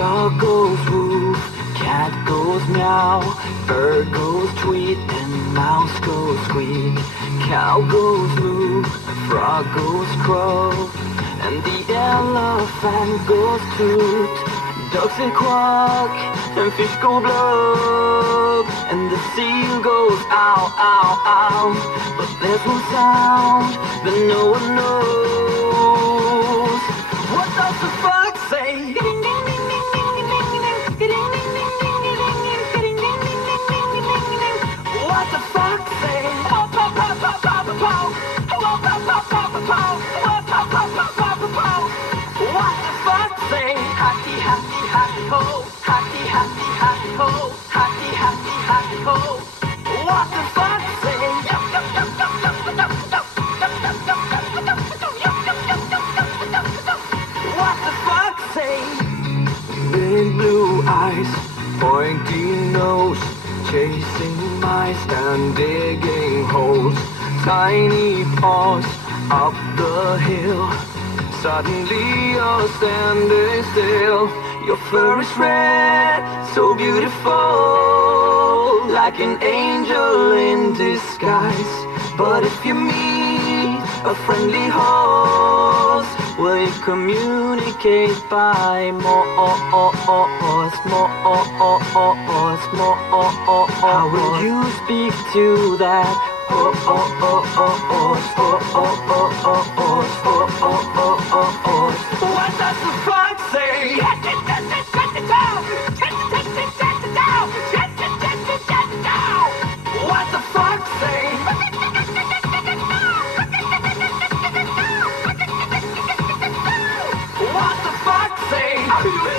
Dog goes woof, cat goes meow, bird goes tweet, and mouse goes squeak. Cow goes moo, frog goes crow, and the elephant goes toot. Ducks say quack, and fish go blub, and the seal goes ow, ow, ow. But there's one sound that no one knows. What does the fox say? What the fox say? What the fox say? Happy, happy, happy ho, happy, happy, happy ho, happy, happy, happy ho. What the fox say? What the fox say? Big blue eyes, pointy nose, chasing mice and digging holes. Tiny paws up the hill. Suddenly you're standing still. Your fur is red, so beautiful, like an angel in disguise. But if you meet a friendly horse, will you communicate by Morse? How will you speak to that horse? What does the fox say? What the fox say? What the fox say?